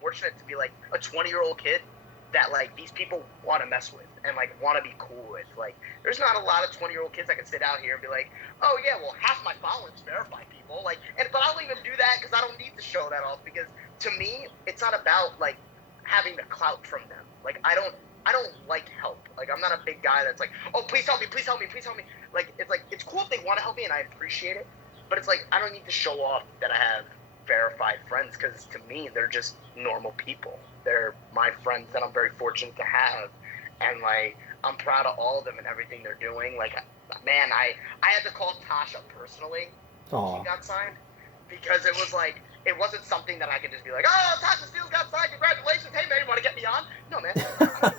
fortunate to be like a 20-year-old kid that like these people want to mess with and like want to be cool with. Like, there's not a lot of 20-year-old kids that can sit out here and be like, oh yeah, well half my followers verify people. Like, but I don't even do that because I don't need to show that off, because to me it's not about like having the clout from them. Like, I don't like help. Like, I'm not a big guy that's like, oh, please help me, please help me, please help me. Like, it's cool if they want to help me and I appreciate it, but it's like I don't need to show off that I have verified friends, because to me they're just normal people. They're my friends that I'm very fortunate to have, and like I'm proud of all of them and everything they're doing. Like, man, I had to call Tasha personally when she got signed, because it was like, it wasn't something that I could just be like, oh, Tasha Steelz got signed, congratulations, hey man, you want to get me on? No, man,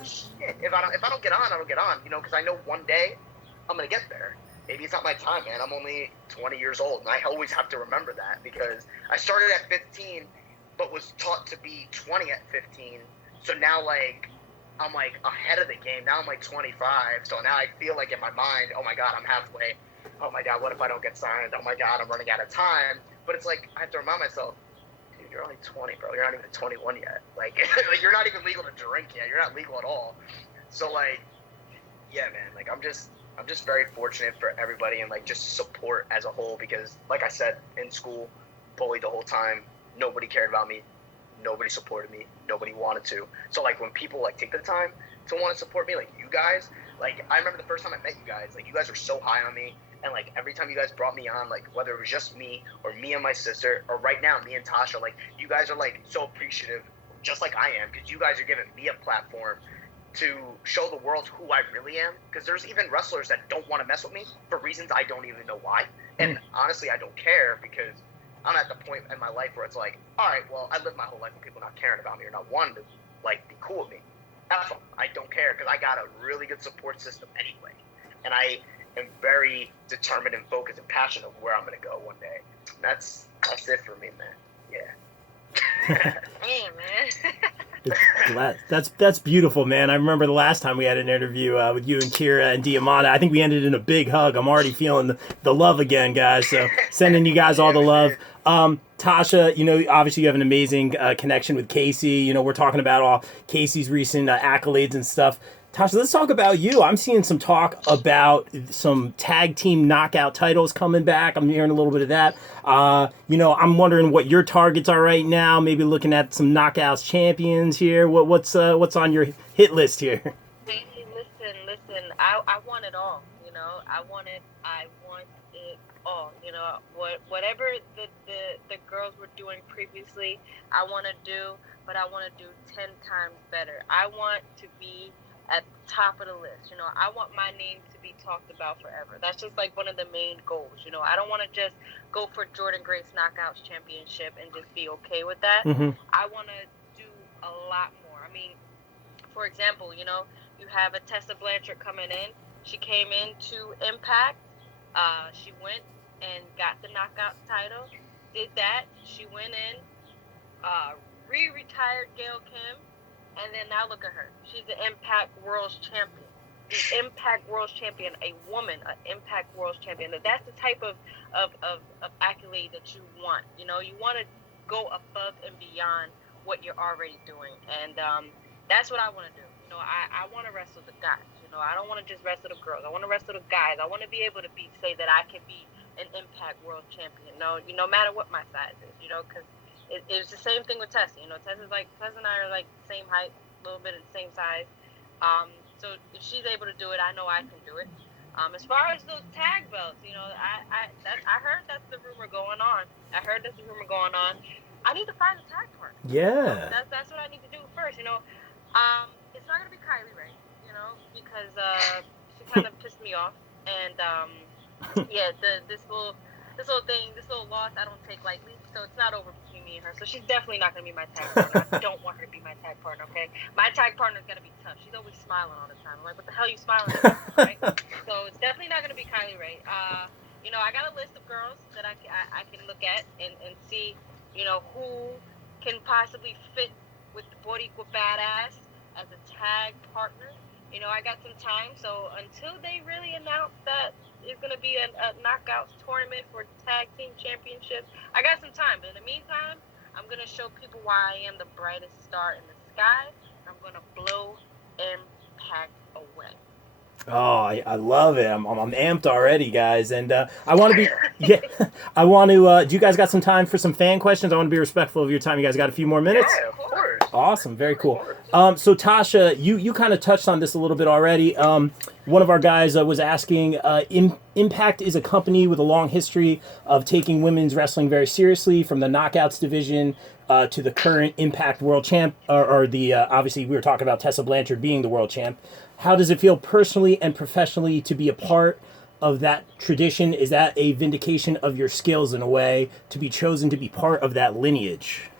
shit. If I don't get on, I don't get on, because I know one day I'm gonna get there. Maybe it's not my time, man. I'm only 20 years old, and I always have to remember that, because I started at 15, but was taught to be 20 at 15. So now, like, I'm like ahead of the game. Now I'm like 25. So now I feel like in my mind, oh my God, I'm halfway. Oh my God, what if I don't get signed? Oh my God, I'm running out of time. But it's like I have to remind myself, dude, you're only 20, bro. You're not even 21 yet. Like, like, you're not even legal to drink yet. You're not legal at all. So like, yeah, man. Like, I'm just very fortunate for everybody, and like just support as a whole, because like I said, in school, bullied the whole time. Nobody cared about me. Nobody supported me. Nobody wanted to. So like when people like take the time to want to support me, like you guys, like I remember the first time I met you guys, like you guys were so high on me, and like every time you guys brought me on, like whether it was just me or me and my sister, or right now me and Tasha, like you guys are like so appreciative, just like I am, because you guys are giving me a platform to show the world who I really am. Because there's even wrestlers that don't want to mess with me for reasons I don't even know why, and honestly I don't care, because I'm at the point in my life where it's like, all right, well, I lived my whole life with people not caring about me or not wanting to like be cool with me. That's all. I don't care, because I got a really good support system anyway, and I am very determined and focused and passionate of where I'm gonna go one day. And that's it for me, man. Yeah. Hey, man. That's beautiful, man. I remember the last time we had an interview with you and Kira and Diamanda. I think we ended in a big hug. I'm already feeling the love again, guys. So sending you guys all the love. Tasha, obviously you have an amazing connection with KC. We're talking about all KC's recent accolades and stuff. Tasha, let's talk about you. I'm seeing some talk about some tag team knockout titles coming back. I'm hearing a little bit of that. I'm wondering what your targets are right now. Maybe looking at some Knockouts champions here. What's on your hit list here? Hey, listen. I want it all. I want it all. Whatever the girls were doing previously, I want to do, but I want to do 10 times better. I want to be at the top of the list. I want my name to be talked about forever. That's just like one of the main goals. I don't want to just go for Jordan Grace Knockouts Championship and just be okay with that. Mm-hmm. I want to do a lot more. I mean, for example, you have a Tessa Blanchard coming in. She came into Impact. She went and got the Knockouts title. Did that. She went in, re-retired Gail Kim. And then now look at her. She's the Impact World Champion. The Impact World Champion, a woman, an Impact World Champion. That's the type of accolade that you want. You want to go above and beyond what you're already doing. And that's what I want to do. I want to wrestle the guys. I don't want to just wrestle the girls. I want to wrestle the guys. I want to be able to say that I can be an Impact World Champion. No matter what my size is, because it's the same thing with Tessa. Tessa and I are like the same height, a little bit of the same size. So if she's able to do it, I know I can do it. As far as those tag belts, I heard that's the rumor going on. I need to find a tag partner. Yeah. That's what I need to do first. It's not gonna be Kylie Ray, because she kind of pissed me off, and yeah, this little loss I don't take lightly, so it's not over between me and her. So she's definitely not going to be my tag partner. I don't want her to be my tag partner, okay? My tag partner's going to be tough. She's always smiling all the time. I'm like, what the hell are you smiling at? Right? So it's definitely not going to be Kylie Ray. I got a list of girls that I can look at and see, who can possibly fit with the Boricua Badass as a tag partner. I got some time, so until they really announce that it's going to be a Knockouts tournament for tag team championships, I got some time. But in the meantime, I'm gonna show people why I am the brightest star in the sky. I'm gonna blow Impact away. Oh, I love it. I'm amped already, guys. And I want to be, yeah, I want to, do you guys got some time for some fan questions? I want to be respectful of your time. You guys got a few more minutes? Yeah, of course. Awesome. Very cool. Of course. So Tasha, you kind of touched on this a little bit already. One of our guys was asking, Impact is a company with a long history of taking women's wrestling very seriously, from the Knockouts division to the current Impact World Champ, or the, obviously we were talking about Tessa Blanchard being the World Champ. How does it feel personally and professionally to be a part of that tradition? Is that a vindication of your skills in a way, to be chosen to be part of that lineage?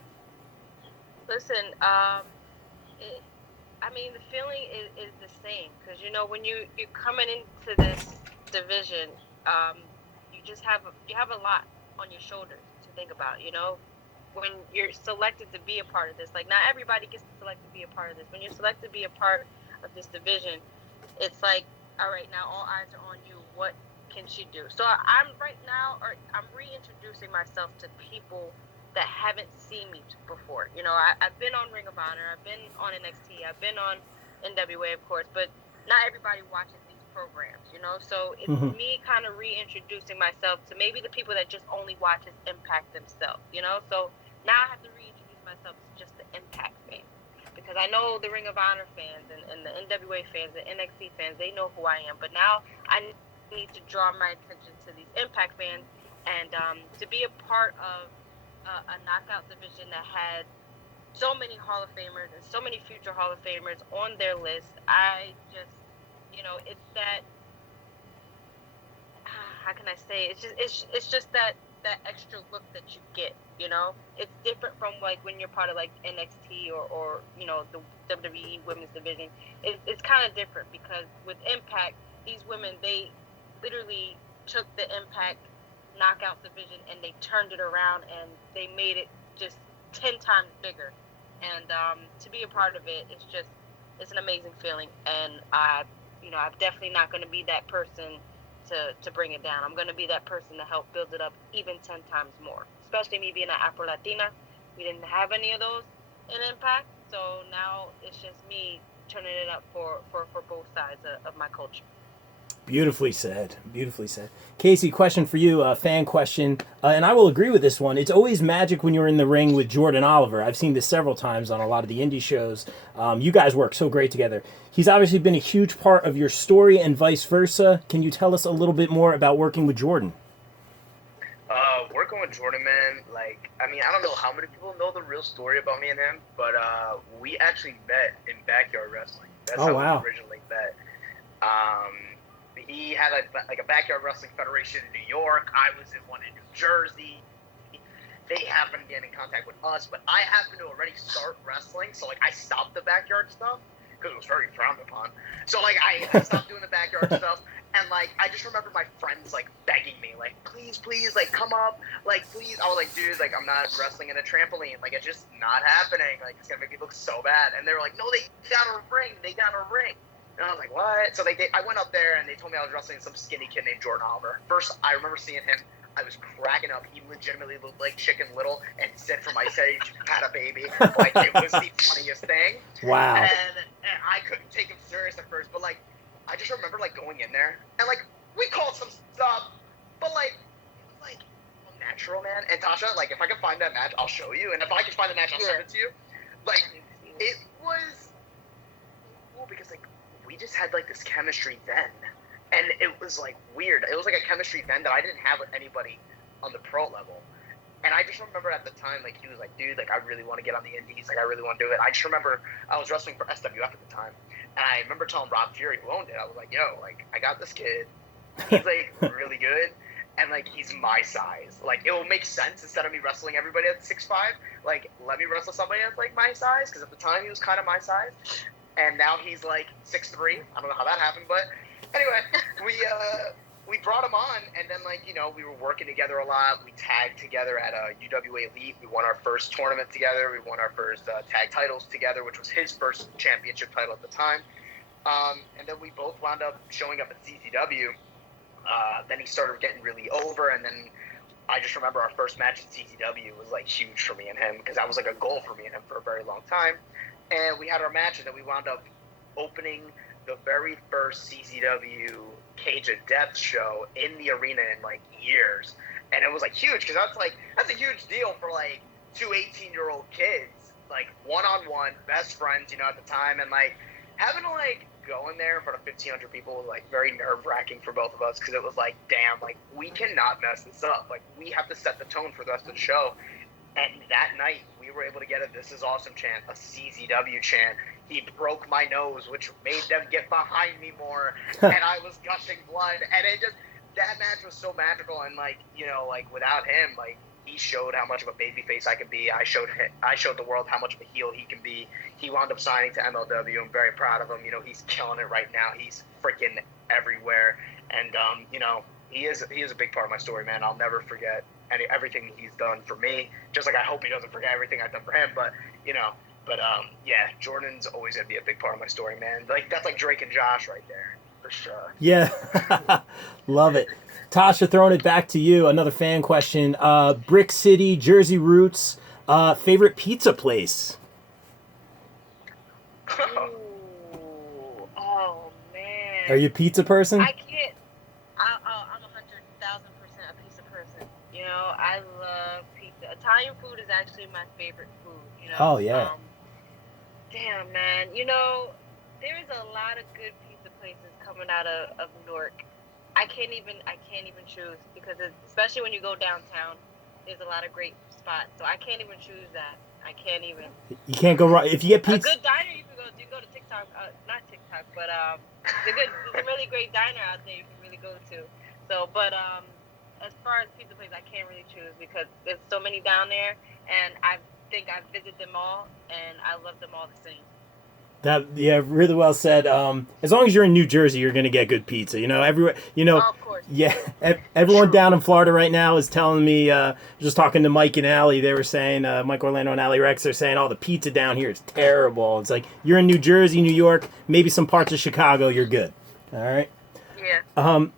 Listen, I mean, the feeling is the same, because when you're coming into this division, you just have a lot on your shoulders to think about. When you're selected to be a part of this, like, not everybody gets selected to be a part of this. When you're selected to be a part of this division, it's like, all right, now all eyes are on you. What can she do? So I'm reintroducing myself to people that haven't seen me before. I've been on Ring of Honor, I've been on NXT, I've been on NWA, of course, but not everybody watches these programs, so it's me kind of reintroducing myself to maybe the people that just only watches Impact themselves, so now I have to reintroduce myself to just the Impact fans, because I know the Ring of Honor fans and the NWA fans, the NXT fans, they know who I am, but now I need to draw my attention to these Impact fans, and to be a part of a knockout division that had so many Hall of Famers and so many future Hall of Famers on their list. I just, it's that, how can I say, it's just that extra look that you get, it's different from like when you're part of like NXT or the WWE women's division. It's kind of different, because with Impact, these women, they literally took the Impact knockout division and they turned it around and they made it just 10 times bigger, and to be a part of it, it's an amazing feeling. And I'm definitely not going to be that person to bring it down. I'm going to be that person to help build it up even 10 times more, especially me being an Afro-Latina. We didn't have any of those in Impact, so now it's just me turning it up for both sides of my culture. Beautifully said. Beautifully said. Casey, question for you, a fan question, and I will agree with this one. It's always magic when you're in the ring with Jordan Oliver. I've seen this several times on a lot of the indie shows. You guys work so great together. He's obviously been a huge part of your story and vice versa. Can you tell us a little bit more about working with Jordan? Working with Jordan, man, I don't know how many people know the real story about me and him, but we actually met in backyard wrestling. That's how wow. we originally met. He had a backyard wrestling federation in New York. I was in one in New Jersey. They happened to get in contact with us, but I happened to already start wrestling, so I stopped the backyard stuff because it was very frowned upon. So I stopped doing the backyard stuff, and I just remember my friends begging me, please, come up, please. I was like, dude, I'm not wrestling in a trampoline, it's just not happening. It's gonna make me look so bad. And they were like, no, they got a ring. And I was like, what? So I went up there, and they told me I was wrestling some skinny kid named Jordan Oliver. First, I remember seeing him. I was cracking up. He legitimately looked like Chicken Little, and said from Ice Age, had a baby. It was the funniest thing. Wow. And I couldn't take him serious at first, but I just remember going in there, and we called some stuff, but it was natural, man. And Tasha, if I can find that match, I'll show you. And if I can find the match, I'll send it to you. It was cool because we just had this chemistry then, and it was weird. It was a chemistry then that I didn't have with anybody on the pro level. And I just remember at the time, he was like, dude, I really want to get on the indies, I really want to do it. I just remember I was wrestling for SWF at the time, and I remember telling Rob Fury, who owned it, I was like, yo, I got this kid, he's really good, and he's my size. It will make sense instead of me wrestling everybody at 6'5", let me wrestle somebody that's my size, because at the time he was kind of my size. And now he's 6'3". I don't know how that happened, but anyway, we brought him on, and then we were working together a lot. We tagged together at UWA Elite. We won our first tournament together. We won our first tag titles together, which was his first championship title at the time. And then we both wound up showing up at CCW. Then he started getting really over, and then I just remember our first match at CZW was like huge for me and him because that was like a goal for me and him for a very long time. And we had our match, and then we wound up opening the very first CZW Cage of Death show in the arena in like years. And it was like huge because that's a huge deal for like two 18-year-old kids, like one-on-one, best friends, you know, at the time. And like having to like go in there in front of 1,500 people was like very nerve-wracking for both of us because it was like, damn, like we cannot mess this up. Like we have to set the tone for the rest of the show. And that night, we were able to get a "This is awesome" chant, a CZW chant. He broke my nose, which made them get behind me more, and I was gushing blood. And it just, that match was so magical. And like, you know, like without him, like he showed how much of a babyface I could be. I showed the world how much of a heel he can be. He wound up signing to MLW. I'm very proud of him. You know, he's killing it right now. He's freaking everywhere. And you know, he is a big part of my story, man. I'll never forget everything he's done for me, just like I hope he doesn't forget everything I've done for him. But yeah, Jordan's always gonna be a big part of my story, man. Like that's like Drake and Josh right there, for sure. Yeah. Love it. Tasha, throwing it back to you, another fan question. Brick City, Jersey roots, favorite pizza place? Ooh, oh man. Are you a pizza person? I can't. I'm 100,000% a pizza person. You know, I love pizza. Italian food is actually my favorite food. You know. Oh yeah. Damn, man. You know, there is a lot of good pizza places coming out of Newark. I can't even choose because especially when you go downtown, there's a lot of great spots. So I can't even choose that. I can't even. You can't go wrong if you get pizza. A good diner, you can go to TikTok, not TikTok, but there's a really great diner out there you can really go to. So, but as far as pizza places, I can't really choose because there's so many down there, and I think I've visited them all, and I love them all the same. Yeah, really well said. As long as you're in New Jersey, you're gonna get good pizza. You know, everywhere. You know, oh, of course. Yeah, everyone down in Florida right now is telling me. Just talking to Mike and Allie, they were saying, Mike Orlando and Allie Rex, they're saying, "Oh, the pizza down here is terrible." It's like you're in New Jersey, New York, maybe some parts of Chicago, you're good. All right. Yeah.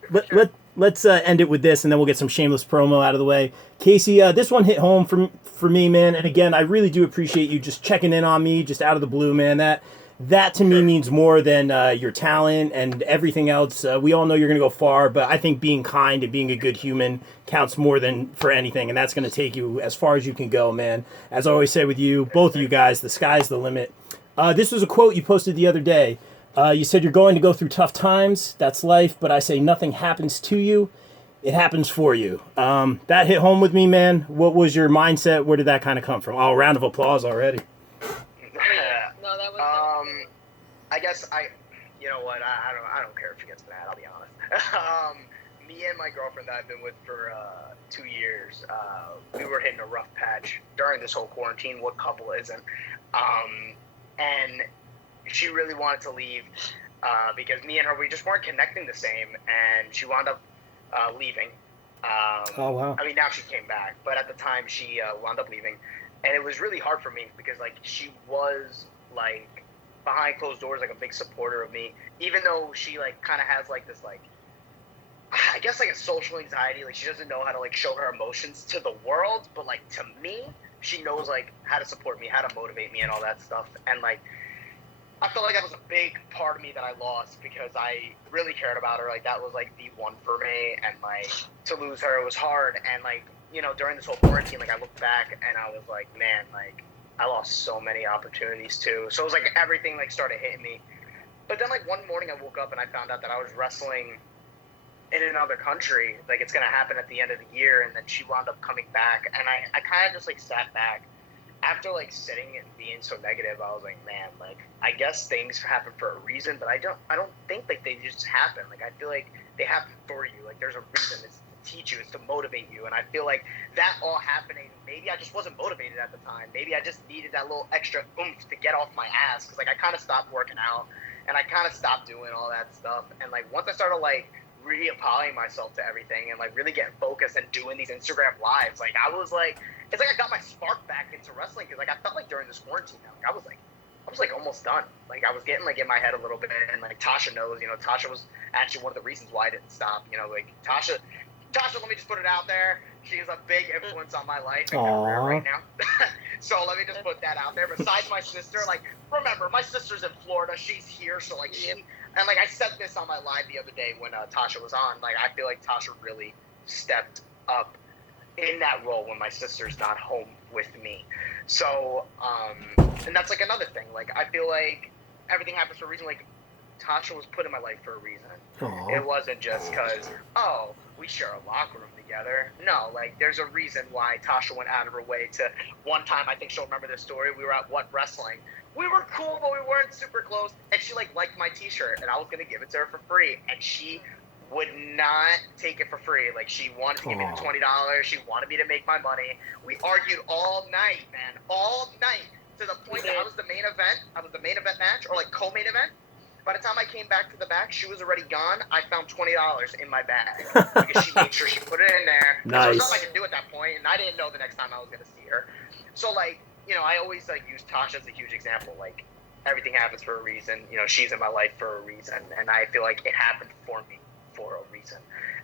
Let's end it with this, and then we'll get some shameless promo out of the way. Casey, this one hit home for me, man. And again, I really do appreciate you just checking in on me, just out of the blue, man. That to me means more than your talent and everything else. We all know you're going to go far, but I think being kind and being a good human counts more than for anything, and that's going to take you as far as you can go, man. As I always say with you, both of you guys, the sky's the limit. This was a quote you posted the other day. You said you're going to go through tough times. That's life, but I say nothing happens to you. It happens for you. That hit home with me, man. What was your mindset? Where did that kind of come from? Oh, round of applause already. No, that was. I guess you know what? I don't care if she gets mad. I'll be honest. Me and my girlfriend that I've been with for 2 years, we were hitting a rough patch during this whole quarantine. What couple isn't? And she really wanted to leave because me and her, we just weren't connecting the same, and she wound up leaving. Oh wow! I mean, now she came back, but at the time she wound up leaving, and it was really hard for me because like she was like behind closed doors, like a big supporter of me, even though she like kind of has like this like, I guess like a social anxiety, like she doesn't know how to like show her emotions to the world, but like to me, she knows like how to support me, how to motivate me, and all that stuff, and like. I felt like that was a big part of me that I lost because I really cared about her. Like that was like the one for me, and like to lose her was hard. And like, you know, during this whole quarantine, like I looked back and I was like, man, like I lost so many opportunities too. So it was like everything like started hitting me. But then like one morning I woke up and I found out that I was wrestling in another country. Like it's gonna happen at the end of the year, and then she wound up coming back, and I kind of just like sat back. After like sitting and being so negative, I was like, man, like I guess things happen for a reason, but I don't think like they just happen. Like I feel like they happen for you. Like there's a reason. It's to teach you. It's to motivate you. And I feel like that all happening. Maybe I just wasn't motivated at the time. Maybe I just needed that little extra oomph to get off my ass. Cause like I kind of stopped working out and I kind of stopped doing all that stuff. And like once I started like reapplying myself to everything and like really getting focused and doing these Instagram lives, like I was like. It's like I got my spark back into wrestling because like I felt like during this quarantine, like I was like almost done. Like I was getting like in my head a little bit, and like Tasha knows, you know, Tasha was actually one of the reasons why I didn't stop. You know, like Tasha Tasha, let me just put it out there. She is a big influence on my life and Aww. career right now. So let me just put that out there. Besides my sister, like, remember, my sister's in Florida. She's here, so, like, and, like, I said this on my live the other day when Tasha was on. Like, I feel like Tasha really stepped up in that role when my sister's not home with me. So, and that's, like, another thing. Like, I feel like everything happens for a reason. Like, Tasha was put in my life for a reason. Aww. It wasn't just because, oh, we share a locker room together. No, like, there's a reason why Tasha went out of her way to, one time, I think she'll remember this story, we were at What Wrestling. We were cool, but we weren't super close, and she, like, liked my t-shirt, and I was going to give it to her for free, and she would not take it for free. Like, she wanted to give me the $20. She wanted me to make my money. We argued all night, man, all night, to the point that I was the main event match, or, like, co-main event. By the time I came back to the back, she was already gone. I found $20 in my bag because she made sure she put it in there. Nice. So there's nothing I could do at that point, and I didn't know the next time I was going to see her. So, like, you know, I always, like, use Tasha as a huge example. Like, everything happens for a reason. You know, she's in my life for a reason, and I feel like it happened for me for a reason.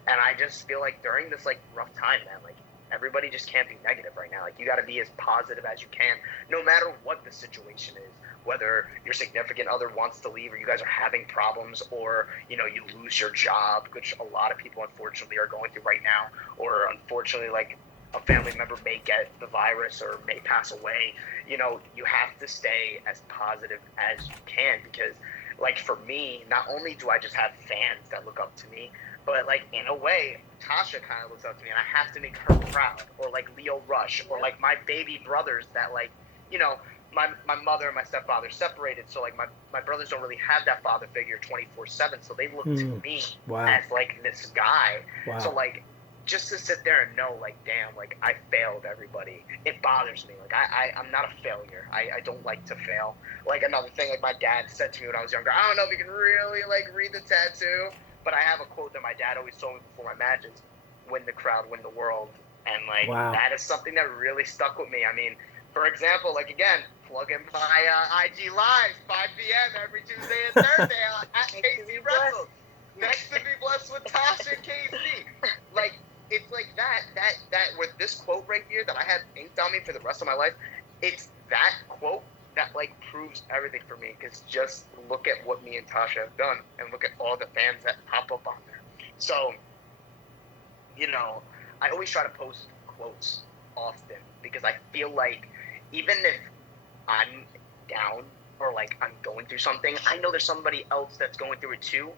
And I just feel like during this, like, rough time, man, like, everybody just can't be negative right now. Like, you got to be as positive as you can, no matter what the situation is. Whether your significant other wants to leave, or you guys are having problems, or, you know, you lose your job, which a lot of people unfortunately are going through right now, or unfortunately, like, a family member may get the virus or may pass away. You know, you have to stay as positive as you can, because, like, for me, not only do I just have fans that look up to me, but, like, in a way, Tasha kind of looks up to me, and I have to make her proud, or, like, Leo Rush, or, like, my baby brothers that, like, you know, my mother and my stepfather separated, so, like, my brothers don't really have that father figure 24/7, so they look to me as, like, this guy. Wow. So, like, just to sit there and know, like, damn, like, I failed everybody, it bothers me. Like, I'm not a failure. I don't like to fail. Like, another thing, like, my dad said to me when I was younger, I don't know if you can really, like, read the tattoo, but I have a quote that my dad always told me before my matches: win the crowd, win the world. And, like, that is something that really stuck with me. I mean, for example, like, again, plug in my IG Lives, 5 p.m. every Tuesday and Thursday at KC Wrestles. Next to Be Blessed with Tasha and KC. Like, it's like that with this quote right here that I had inked on me for the rest of my life, it's that quote that, like, proves everything for me. Because just look at what me and Tasha have done, and look at all the fans that pop up on there. So, you know, I always try to post quotes often, because I feel like even if I'm down, or, like, I'm going through something, I know there's somebody else that's going through it too.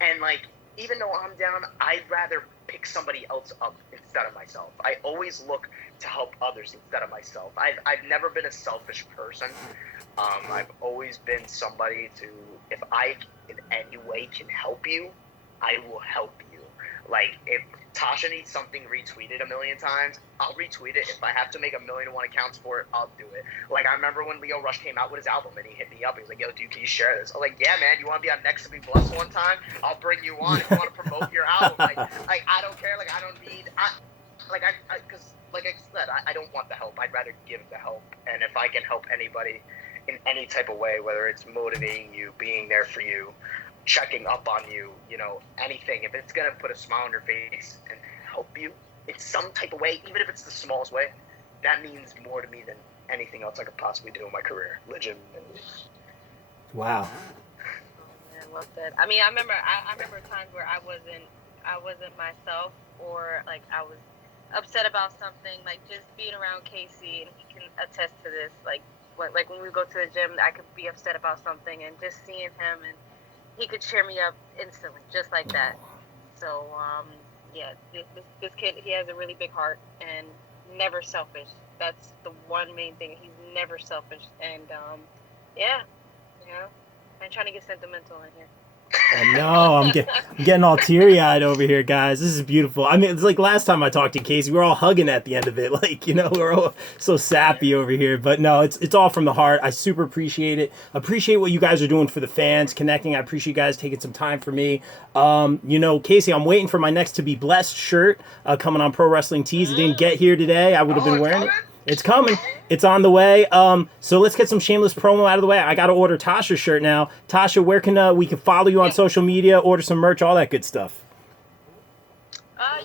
And, like, even though I'm down, I'd rather pick somebody else up instead of myself. I always look to help others instead of myself. I've never been a selfish person. I've always been somebody to, if I in any way can help you, I will help you. Like, if Tasha needs something retweeted a million times, I'll retweet it. If I have to make 1,000,001 accounts for it, I'll do it. Like, I remember when Leo Rush came out with his album, and he hit me up. He was like, yo, dude, can you share this? I was like, yeah, man, you want to be on Next to Be Blessed one time? I'll bring you on if you want to promote your album. Like, I don't care. Like, I don't need, because, like I said, I don't want the help. I'd rather give the help. And if I can help anybody in any type of way, whether it's motivating you, being there for you, checking up on you, you know, anything, if it's gonna put a smile on your face and help you in some type of way, even if it's the smallest way, that means more to me than anything else I could possibly do in my career, legitimately. Wow. I love that. I mean, I remember times where I wasn't myself, or, like, I was upset about something, like, just being around KC, and he can attest to this, like when we go to the gym, I could be upset about something, and just seeing him, and he could cheer me up instantly, just like that. So, yeah, this kid, he has a really big heart, and never selfish. That's the one main thing. He's never selfish. And, yeah, you know, I'm trying to get sentimental in here. I know, I'm getting all teary-eyed over here, guys. This is beautiful. I mean, it's like last time I talked to Casey, we were all hugging at the end of it. Like, you know, we're all so sappy over here. But no, it's all from the heart. I super appreciate it. Appreciate what you guys are doing for the fans, connecting. I appreciate you guys taking some time for me. You know, Casey, I'm waiting for my next To Be Blessed shirt coming on Pro Wrestling Tees. It didn't get here today. I would have been wearing it. It's coming. It's on the way. So let's get some shameless promo out of the way. I got to order Tasha's shirt now. Tasha, where can we can follow you on social media, order some merch, all that good stuff?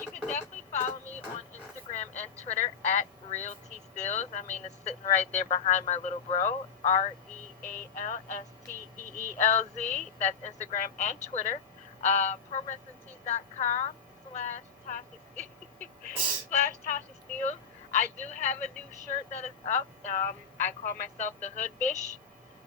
You can definitely follow me on Instagram and Twitter at Real T Steelz. I mean, it's sitting right there behind my little bro, RealSteelz. That's Instagram and Twitter. ProWrestlingTees.com/Tasha /Tasha Steelz. I do have a new shirt that is up. I call myself the Hood Bish,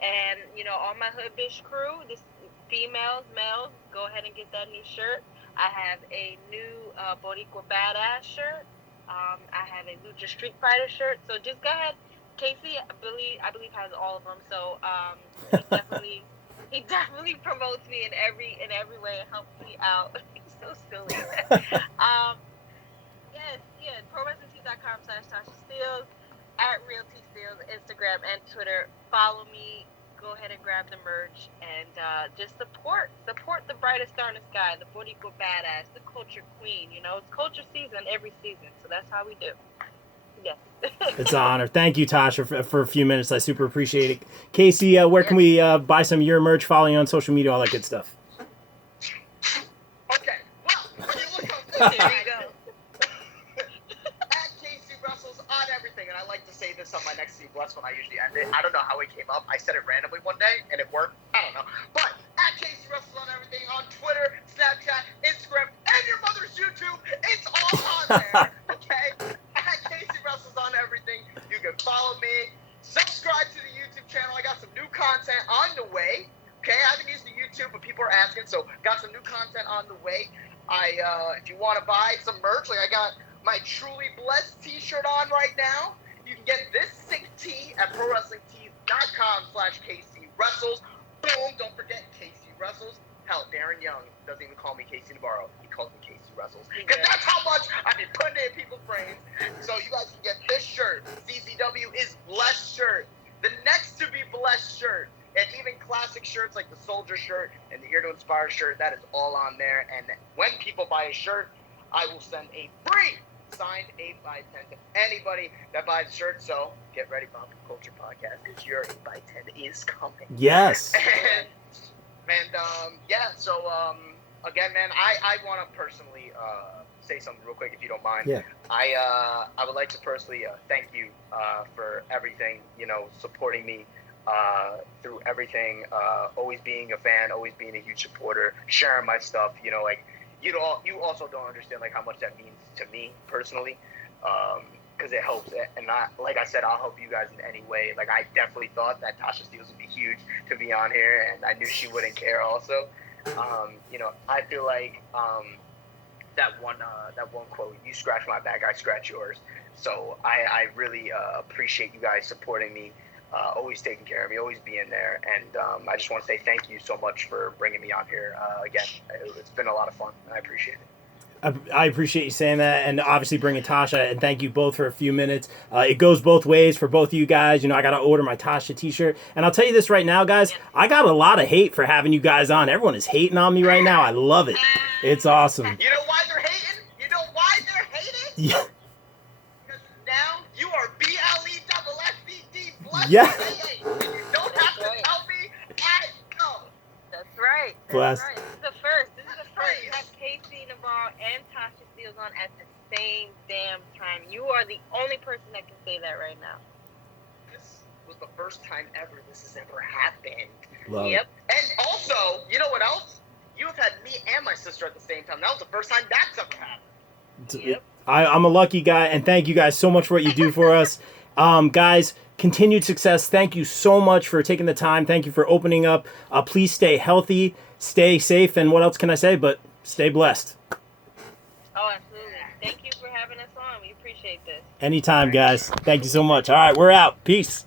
and all my Hood Bish crew, this females, males, go ahead and get that new shirt. I have a new Boricua Badass shirt. I have a Lucha Street Fighter shirt. So just go ahead. Casey, I believe has all of them. So he definitely promotes me in every way and helps me out. He's so silly. Yes, ProWrestlingTees.com/Tasha Steelz, at Real T Steelz, Instagram and Twitter. Follow me. Go ahead and grab the merch and just support the brightest star in the sky, the Boricua Badass, the Culture Queen. It's culture season every season, so that's how we do. Yes. It's an honor. Thank you, Tasha, for a few minutes. I super appreciate it. Casey, where can we buy some of your merch, follow you on social media, all that good stuff? Okay, well, when you look up There you go. at KC Wrestles on everything, and I like to say this on my next Steve Bless when I usually end it. I don't know how it came up. I said it randomly one day, and it worked. I don't know. But at KC Wrestles on everything, on Twitter, Snapchat, Instagram, and your mother's YouTube, it's all on there, okay? At KC Wrestles on everything. You can follow me. Subscribe to the YouTube channel. I got some new content on the way. Okay, I haven't used the YouTube, but people are asking, so got some new content on the way. If you want to buy some merch, like I got my Truly Blessed t-shirt on right now. You can get this sick tee at ProWrestlingTees.com/KC Wrestles. Boom! Don't forget KC Wrestles. Hell, Darren Young doesn't even call me KC Navarro. He calls me KC Wrestles. Because that's how much I've been putting it in people's brains. So you guys can get this shirt. CZW is Blessed shirt. The next to be Blessed shirt. And even classic shirts like the Soldier shirt and the Here to Inspire shirt, that is all on there. And when people buy a shirt, I will send a free signed 8x10 to anybody that buys a shirt. So get ready, Pop Culture Podcast, because your 8x10 is coming. Yes. Again, man, I want to personally say something real quick, if you don't mind. Yeah. I would like to personally thank you for everything, supporting me through everything, always being a fan, always being a huge supporter, sharing my stuff, you also don't understand how much that means to me personally, because it helps. And like I said, I'll help you guys in any way. I definitely thought that Tasha Steelz would be huge to be on here, and I knew she wouldn't care also. I feel like that one quote, "You scratch my back, I scratch yours." So I really appreciate you guys supporting me, always taking care of me, always being there, and I just want to say thank you so much for bringing me on here again. It's been a lot of fun, and I appreciate it. I appreciate you saying that, and obviously bringing Tasha, and thank you both for a few minutes. It goes both ways for both of you guys. I got to order my Tasha t-shirt, and I'll tell you this right now, guys, I got a lot of hate for having you guys on. Everyone is hating on me right now. I love it. It's awesome. You know why they're hating? Yeah. Because now you are BLESSED Blessed. Yeah. And you don't have to tell me I know. That's right. Bless. Right. This is the first. You have KC Navarro and Tasha Steelz on at the same damn time. You are the only person that can say that right now. This was the first time ever this has ever happened. Love Yep. And also, you know what else? You have had me and my sister at the same time. That was the first time that's ever happened. Yep. I'm a lucky guy, and thank you guys so much for what you do for us. Guys, continued success. Thank you so much for taking the time. Thank you for opening up. Please stay healthy, stay safe, and what else can I say but stay blessed. Oh, absolutely. Thank you for having us on. We appreciate this. Anytime, guys. Thank you so much. All right, we're out. Peace.